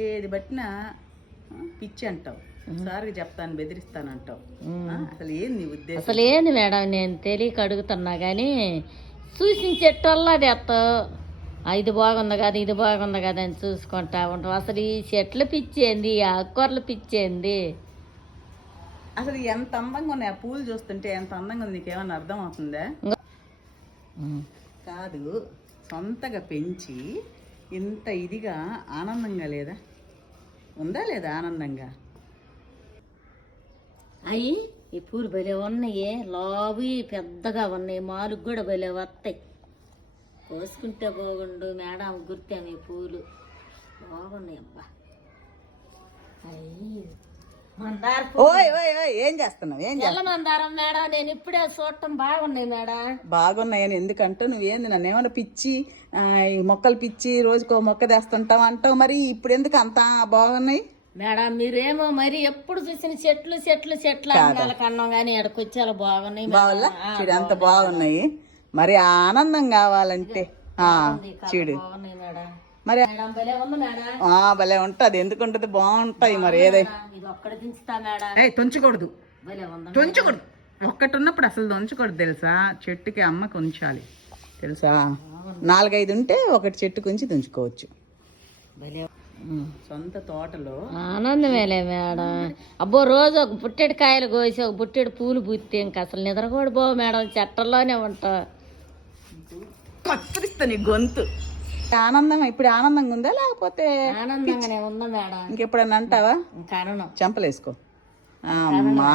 ఏది బట్టినా పిచ్చి అంటావు, సార్కి చెప్తాను బెదిరిస్తానంటావు. అసలు ఏంది నీ ఉద్దేశం? అసలు ఏంది మేడం, నేను తెలియక అడుగుతున్నా కానీ చూసిన చెట్టు వల్ల అది ఇది బాగుంది కదా ఇది బాగుంది కదా అని చూసుకుంటా ఉంటాం. అసలు ఈ చెట్లు పిచ్చేంది, ఈ ఆకుకూరలు పిచ్చేంది? అసలు ఎంత అందంగా ఉన్నాయి ఆ పూలు చూస్తుంటే, ఎంత అందంగా ఉంది, నీకేమన్నా అర్థం అవుతుందా? కాదు, సొంతగా పెంచి ఇంత ఇదిగా ఆనందంగా లేదా? ఉందా లేదా ఆనందంగా? అయ్యి ఈ పూలు భలే ఉన్నాయి, లావి పెద్దగా ఉన్నాయి, మాలకు కూడా భలే వస్తాయి. కోసుకుంటే బాగుండు మేడం, గుర్తాము ఈ పూలు బాగున్నాయి. అబ్బా అయ్యి మందార ఓయ్ ఓయ్ ఓయ్, ఏం చేస్తున్నావు? తెల్ల మందారం మేడం, నేను ఇప్పుడే చూడటం బాగున్నాయి మేడం. బాగున్నాయని ఎందుకంటే నువ్వేంది నన్ను ఏమైనా పిచ్చి ఈ మొక్కలు పిచ్చి రోజుకో మొక్క తెస్తుంటావు అంటావు, మరి ఇప్పుడు ఎందుకు అంత బాగున్నాయి? మేడం మీరేమో మరి ఎప్పుడు చూసిన చెట్లు చెట్లు చెట్లు కన్నాం కానీ ఎక్కడికి వచ్చేలా బాగున్నాయి. బాగులా చూడు అంత బాగున్నాయి. మరి ఆనందం కావాలంటే చూడు బాగున్నాయి మేడం. మరి భలే ఉంది మేడం. భలే ఉంటది, ఎందుకుంటది బాగుంటాయి. మరి ఏదైనా ఇది ఒక్కడ దించుతా మేడం. తొంచకూడదు, భలే ఉంది తొంచకూడదు. ఒక్కటి ఉన్నప్పుడు అసలు తొంచకూడదు తెలుసా? చెట్టుకి అమ్మకు ఉంచాలి తెలుసా? 4-5 ఉంటే ఒకటి చెట్టుకు ఉంచి తుంచుకోవచ్చు. సొంత తోటలో ఆనందమేలే మేడం. అబ్బో రోజు ఒక బుట్టెడు కాయలు కోసి ఒక బుట్టెడు పూలు పూస్తే ఇంకా అసలు నిద్ర కూడా పోవు మేడం, చెట్టల్లోనే ఉంటా. కత్తిరిస్తా నీ గొంతు. ఆనందంగా ఇప్పుడు ఆనందంగా ఉందా లేకపోతే? ఆనందంగానే ఉందా మేడం. ఇంకెప్పుడన్నా అంటావా? ఇంకా అనను. చెంపలేసుకో అమ్మా.